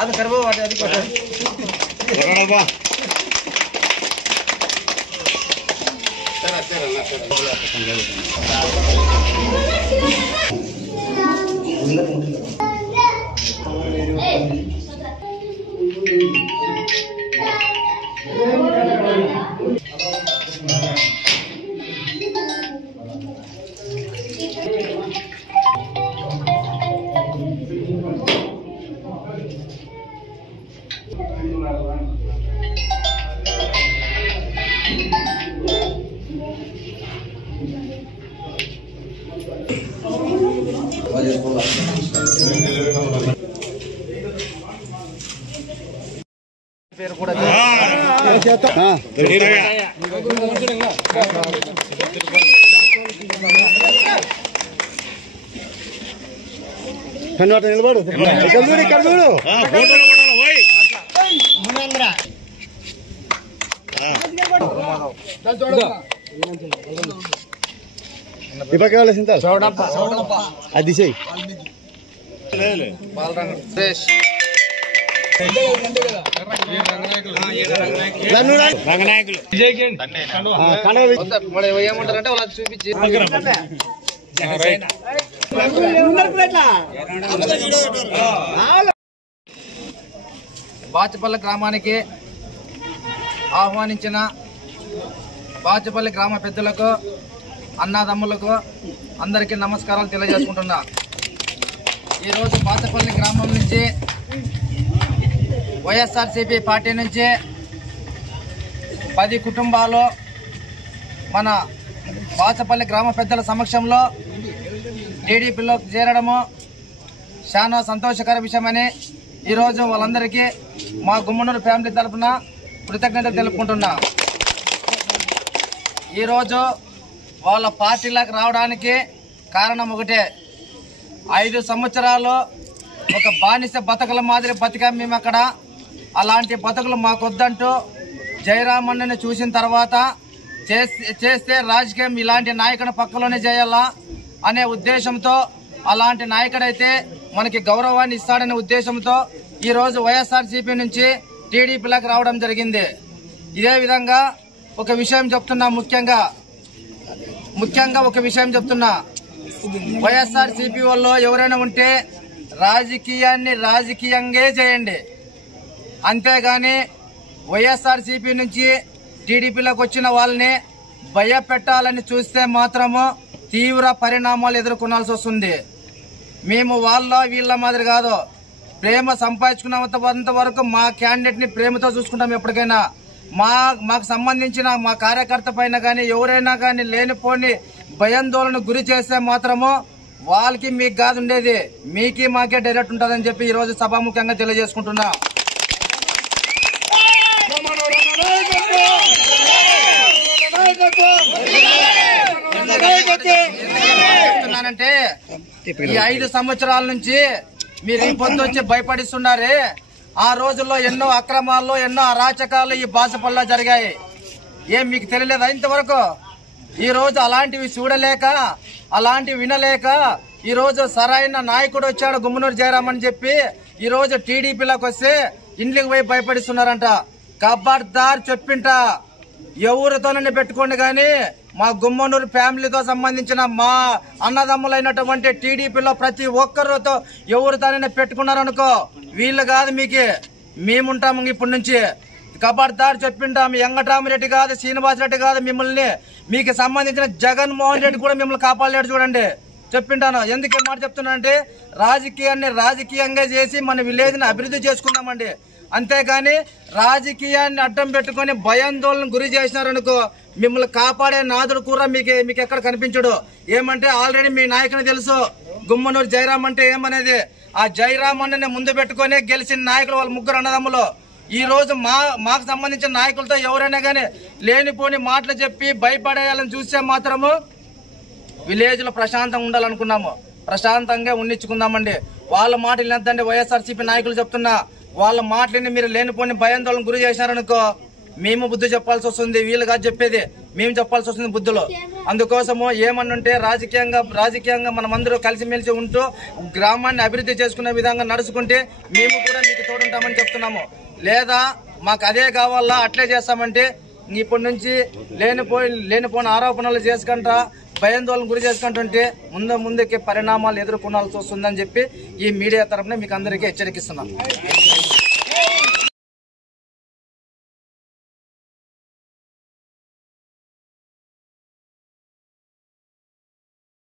ಅದು ಕರ್ಬೋ ಅದಕ್ಕೆ పేరు కూడా కన్నోట నిలబడు కర్దూడు ఇప్పటికే సింత అది చెయ్యి ఏమంటారంటే వాళ్ళకి చూపించి బాచపల్లి గ్రామానికి ఆహ్వానించిన బాచపల్లి గ్రామ పెద్దలకు అన్నదమ్ములకు అందరికీ నమస్కారాలు తెలియజేసుకుంటున్నా. ఈరోజు బాచపల్లి గ్రామం నుంచి వైఎస్ఆర్సీపీ పార్టీ నుంచి 10 కుటుంబాలు మన బాచపల్లి గ్రామ పెద్దల సమక్షంలో టీడీపీలోకి చేరడము చాలా సంతోషకర విషయమని ఈరోజు వాళ్ళందరికీ మా గుమ్మనూరు ఫ్యామిలీ తరఫున కృతజ్ఞతలు తెలుపుకుంటున్నా. ఈరోజు వాళ్ళ పార్టీలోకి రావడానికి కారణం ఒకటే, 5 సంవత్సరాలు ఒక బానిస బతకల మాదిరి బతికాం మేము అక్కడ. అలాంటి బతుకులు మాకొద్దంటూ జయరామన్నని చూసిన తర్వాత చేస్తే రాజకీయం ఇలాంటి నాయకుని పక్కలోనే చేయాలా అనే ఉద్దేశంతో, అలాంటి నాయకుడైతే మనకి గౌరవాన్ని ఇస్తాడనే ఉద్దేశంతో ఈరోజు వైఎస్ఆర్సీపీ నుంచి టీడీపీలోకి రావడం జరిగింది. ఇదే విధంగా ఒక విషయం చెప్తున్నా, ముఖ్యంగా ఒక విషయం చెప్తున్నా, వైఎస్ఆర్సీపీ వాళ్ళు ఎవరైనా ఉంటే రాజకీయాన్ని రాజకీయంగా చేయండి, అంతేగాని వైఎస్ఆర్సీపీ నుంచి టీడీపీలోకి వచ్చిన వాళ్ళని భయపెట్టాలని చూస్తే మాత్రము తీవ్ర పరిణామాలు ఎదుర్కొనాల్సి వస్తుంది. మేము వీళ్ళ మాదిరి కాదు, ప్రేమ సంపాదించుకున్నంత వరకు మా క్యాండిడేట్ ని ప్రేమతో చూసుకుంటాం. ఎప్పటికైనా మాకు సంబంధించిన మా కార్యకర్త పైన కానీ ఎవరైనా కానీ లేనిపోని భయాందోళన గురి చేస్తే మాత్రము వాళ్ళకి మీకు కాదు ఉండేది, మీకి మాకే డైరెక్ట్ ఉంటుందని చెప్పి ఈరోజు సభాముఖంగా తెలియజేసుకుంటున్నా. చెప్తున్నానంటే ఈ 5 సంవత్సరాల నుంచి మీరు ఈ పొద్దు వచ్చి భయపడిస్తున్నారే, ఆ రోజుల్లో ఎన్నో అక్రమాలు ఎన్నో అరాచకాలు ఈ బాచపల్లిలో జరిగాయి. ఏం మీకు తెలియలేదా ఇంతవరకు? ఈ రోజు అలాంటివి చూడలేక అలాంటివి వినలేక ఈ రోజు సరైన నాయకుడు వచ్చాడు గుమ్మనూరు జయరామ్ అని చెప్పి ఈ రోజు టీడీపీలోకి వస్తే ఇంట్లోకి పోయి భయపడిస్తున్నారంట. ఖబర్దార్ చెప్పింట, ఎవరితోనని పెట్టుకోండి కానీ మా గుమ్మనూరు ఫ్యామిలీతో సంబంధించిన మా అన్నదమ్ములైనటువంటి టీడీపీలో ప్రతి ఒక్కరితో ఎవరితోనైనా పెట్టుకున్నారనుకో వీళ్ళు కాదు, మేముంటాము ఇప్పటి నుంచి. ఖబర్దార్ చెప్పింటాం, వెంకటరామరెడ్డి కాదు శ్రీనివాసరెడ్డి కాదు, మిమ్మల్ని మీకు సంబంధించిన జగన్మోహన్ రెడ్డి కూడా మిమ్మల్ని కాపాడలేడు చూడండి. చెప్పింటాను. ఎందుకు మాట చెప్తున్నానంటే రాజకీయాన్ని రాజకీయంగా చేసి మన విలేజ్ ని అభివృద్ధి చేసుకుందామండి, అంతేగాని రాజకీయాన్ని అడ్డం పెట్టుకుని భయాందోళన గురి చేసినారనుకో మిమ్మల్ని కాపాడే నాదుడు కూడా మీకు ఎక్కడ కనిపించడు. ఏమంటే ఆల్రెడీ మీ నాయకుని తెలుసు గుమ్మనూరు జయరామ్ అంటే ఏమనేది. ఆ జయరామ్ అన్నని ముందు పెట్టుకుని గెలిచిన నాయకులు వాళ్ళ 3 అన్నదమ్ములు. ఈ రోజు మాకు సంబంధించిన నాయకులతో ఎవరైనా కానీ లేనిపోని మాటలు చెప్పి భయపడేయాలని చూస్తే మాత్రము విలేజ్ లో ప్రశాంతంగా ఉండాలనుకున్నాము, ప్రశాంతంగా ఉండించుకుందామండి. వాళ్ళ మాటలు ఎంతండి వైఎస్ఆర్సీపీ నాయకులు చెప్తున్నా, వాళ్ళ మాటలని మీరు లేనిపోని భయాందోళన గురి చేశారనుకో మేము బుద్ధి చెప్పాల్సి వస్తుంది, వీళ్ళు కాదు చెప్పేది, మేము చెప్పాల్సి వస్తుంది బుద్ధులు. అందుకోసము ఏమన్నుంటే రాజకీయంగా మనమందరూ కలిసిమెలిసి ఉంటూ గ్రామాన్ని అభివృద్ధి చేసుకునే విధంగా నడుచుకుంటే మేము కూడా మీకు తోడుంటామని చెప్తున్నాము. లేదా మాకు అదే కావాలా అట్లే చేస్తామంటే ఇప్పటి నుంచి లేనిపోయిన ఆరోపణలు చేసుకుంటా భయాందోళన గురి చేసుకుంటుంటే ముందుకి పరిణామాలు ఎదుర్కొనాల్సి వస్తుందని చెప్పి ఈ మీడియా తరఫున మీకు అందరికీ హెచ్చరిస్తున్నాం.